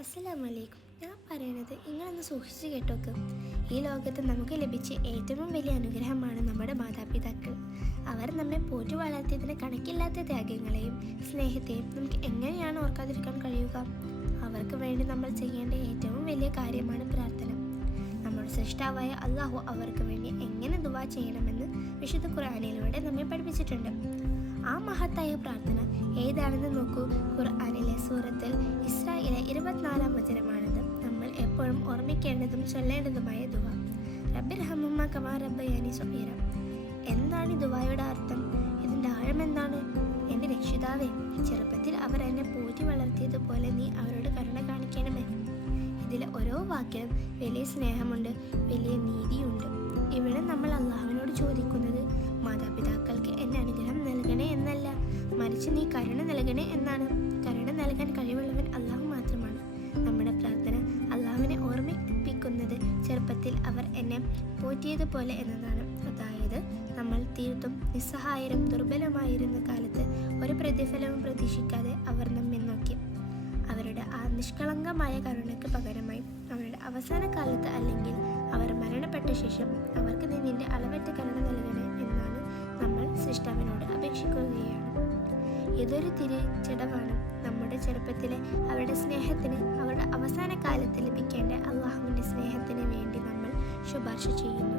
അസ്സലാമലൈക്കും. ഞാൻ പറയണത് നിങ്ങളൊന്ന് സൂക്ഷിച്ച് കേട്ടോക്ക്. ഈ ലോകത്ത് നമുക്ക് ലഭിച്ച ഏറ്റവും വലിയ അനുഗ്രഹമാണ് നമ്മുടെ മാതാപിതാക്കൾ. അവർ നമ്മെ പോറ്റി വളർത്തിയതിന് കണക്കില്ലാത്ത ത്യാഗങ്ങളെയും സ്നേഹത്തെയും നമുക്ക് എങ്ങനെയാണ് ഓർക്കാതിരിക്കാൻ കഴിയുക? അവർക്ക് വേണ്ടി നമ്മൾ ചെയ്യേണ്ട ഏറ്റവും വലിയ കാര്യമാണ് പ്രാർത്ഥന. നമ്മുടെ സൃഷ്ടാവായ അള്ളാഹു അവർക്ക് വേണ്ടി എങ്ങനെ ദുആ ചെയ്യണമെന്ന് വിശുദ്ധ ഖുർആനിലൂടെ നമ്മെ പഠിപ്പിച്ചിട്ടുണ്ട്. ആ മഹത്തായ പ്രാർത്ഥന ഏതാണെന്ന് നോക്കൂ. ഖുർആനിലെ സൂറത്തുൽ ഇസ്രായിലെ 24-ാം വചനമാണിത്. നമ്മൾ എപ്പോഴും ഓർമ്മിക്കേണ്ടതും ചൊല്ലേണ്ടതുമായ ദുആ. റബ്ബിർഹമുമ്മ കമാ റബ്ബയാനി സഗീറ. എന്താണ് ഈ ദുആയുടെ അർത്ഥം? ഇതിൻ്റെ ആഴമെന്താണ്? എൻ്റെ രക്ഷിതാവേ, ചെറുപ്പത്തിൽ അവർ എന്നെ പോറ്റി വളർത്തിയതുപോലെ നീ അവരോട് കരുണ കാണിക്കണമേ. ഇതിലെ ഓരോ വാക്കിലും വലിയ സ്നേഹമുണ്ട്, വലിയ നീതിയുണ്ട്. ഇവിടെ നമ്മൾ അള്ളാഹുവിനോട് ചോദിക്കുന്നത് മാതാപിതാക്കൾക്ക് എന്നെ അനുഗ്രഹം നൽകണേ എന്നല്ല, മറിച്ച് നീ കരുണ നൽകണേ എന്നാണ്. കരുണ നൽകാൻ കഴിവുള്ളവൻ അള്ളാഹു മാത്രമാണ്. നമ്മുടെ പ്രാർത്ഥന അള്ളാഹുവിനെ ഓർമ്മിപ്പിക്കുന്നത് ചെറുപ്പത്തിൽ അവർ എന്നെ പോറ്റിയതുപോലെ എന്നതാണ്. അതായത് നമ്മൾ തീർത്തും നിസ്സഹായരും ദുർബലമായിരുന്ന കാലത്ത് ഒരു പ്രതിഫലവും പ്രതീക്ഷിക്കാതെ അവർ നമ്മെ നോക്കി. അവരുടെ ആ നിഷ്കളങ്കമായ കരുണയ്ക്ക് പകരമായി അവരുടെ അവസാന കാലത്ത് അല്ലെങ്കിൽ അവർ മരണപ്പെട്ട ശേഷം അവർക്ക് നീ നിന്റെ അളവറ്റ കരുണ നൽകണേ എന്നാണ് നമ്മൾ സൃഷ്ടാവിനോട് അപേക്ഷിക്കുകയാണ്. ഇതൊരു തിരിച്ചടവാണ്. നമ്മുടെ ചെറുപ്പത്തിലെ അവരുടെ സ്നേഹത്തിന് അവരുടെ അവസാന കാലത്ത് ലഭിക്കേണ്ട അള്ളാഹുവിൻ്റെ സ്നേഹത്തിന് വേണ്ടി നമ്മൾ ശുപാർശ ചെയ്യുന്നു.